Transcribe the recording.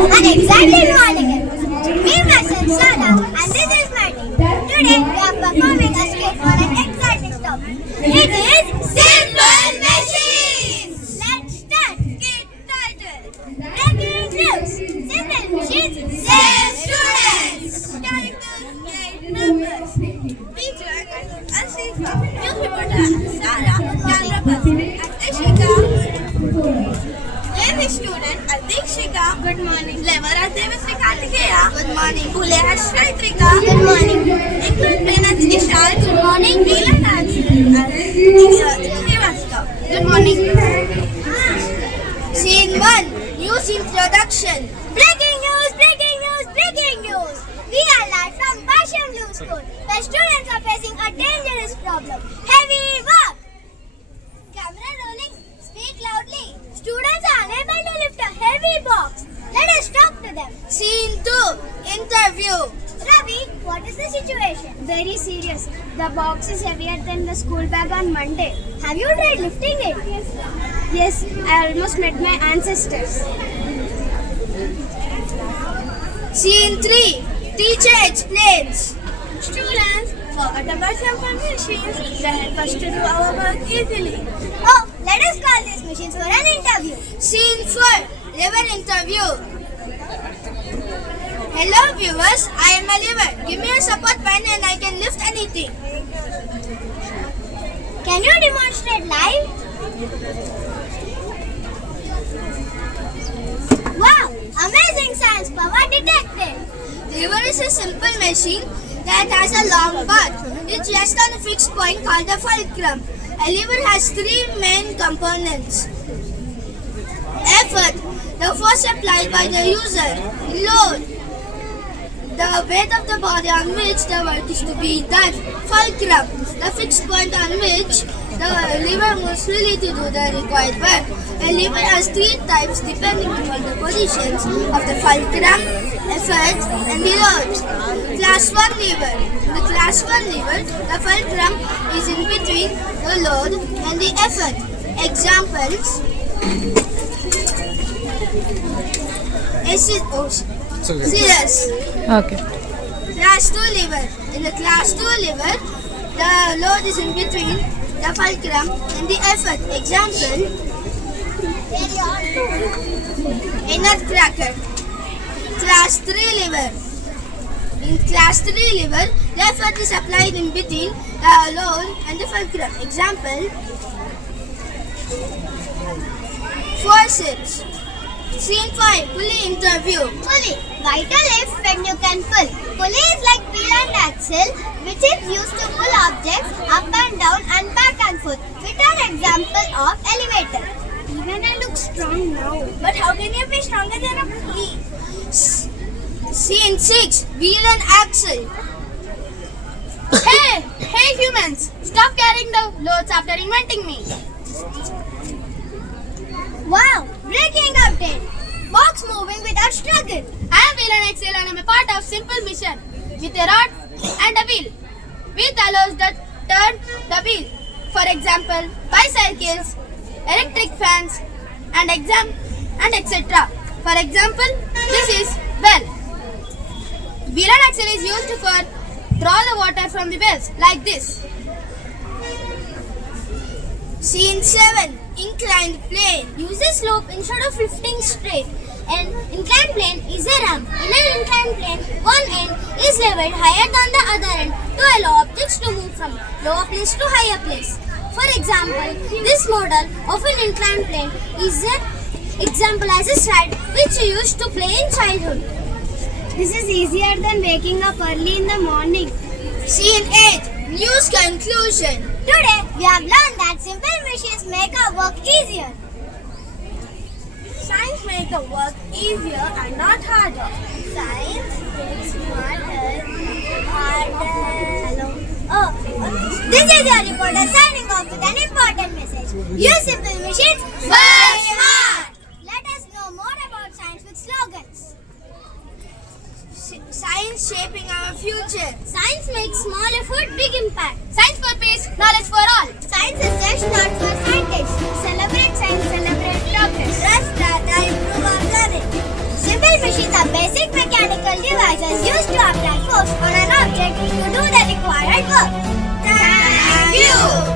Excited morning. Me, myself, Sada, and this is my team. Today we are performing a skit on an exciting topic. It is simple machines. Let's start. Skit title: Breaking news. Simple machines save students. Characters: Kate members. Teacher: Asifa. News reporter: Sada. Camera person: Ishika. Every student, Adikshika. Good morning. Lever Devasri Kartikeya. Good morning. Bhule Ashritrika. Good morning. Include Prenat Ishal. Good morning. Veela Srivastava. Good morning. Scene 1. News introduction. Breaking news, breaking news, breaking news. We are live from Basham Blue School, where students are facing a dangerous problem. Heavy work. Camera rolling. Speak loudly. Students are unable to lift a heavy box. Let us talk to them. Scene 2. Interview. Ravi, what is the situation? Very serious. The box is heavier than the school bag on Monday. Have you tried lifting it? Yes, I almost met my ancestors. Scene 3. Teacher explains. Students, forget about simple machines. They help us to do our work easily. Oh, let us call these machines for an interview. Scene 4. Liver interview. Hello viewers, I am a liver. Give me a support pen and I can lift anything. Can you demonstrate live? Wow, amazing science power detected. Liver is a simple machine that has a long path. It rests on a fixed point called the fulcrum. A lever has 3 main components. Effort, the force applied by the user. Load, the weight of the body on which the work is to be done. Fulcrum, the fixed point on which the lever moves freely to do the required work. A lever has 3 types depending upon the positions of the fulcrum, effort, and the load. Class 1 lever. The class 1 lever, the fulcrum is in between the load and the effort. Examples: scissors. Okay. Class 2 lever. In the class 2 lever, the load is in between the fulcrum and the effort. Example: a nutcracker. Class 3 lever. In class 3 lever, the effort is applied in between the load and the fulcrum. Example: forceps. Scene 5. Pulley interview. Pulley. Vital if when you can pull. Pulley is like wheel and axle, which is used to pull objects up and down and back and forth. With an example of elevator. Even I look strong now. But how can you be stronger than a pulley? Scene 6. Wheel and axle. Hey humans! Stop carrying the loads after inventing me. Wow! Breaking update. Box moving without struggle. I am Wheel and Axle and I am a part of Simple Mission with a rod and a wheel. Which allows to turn the wheel. For example, bicycles, electric fans, and etc. For example, this is well. Wheel and Axle is used for draw the water from the wells like this. Scene 7. Inclined plane. Use a slope instead of lifting straight. An inclined plane is a ramp. In an inclined plane, one end is leveled higher than the other end to allow objects to move from lower place to higher place. For example, this model of an inclined plane is an example as a slide which you used to play in childhood. This is easier than waking up early in the morning. Scene 8. News conclusion. Today, we have learned that simple machines make our work easier. Science makes the work easier and not harder. Science makes smarter, harder. Oh, this is your reporter signing off with an important message. Use simple machines, work smart. Let us know more about science with slogans. Science shaping our future. Science makes small effort, big impact. Science for peace, knowledge for all. Science is just not for scientists. Celebrate science, celebrate progress. Trust data, improve our learning. Simple machines. force on an object to do the required work. Thank you.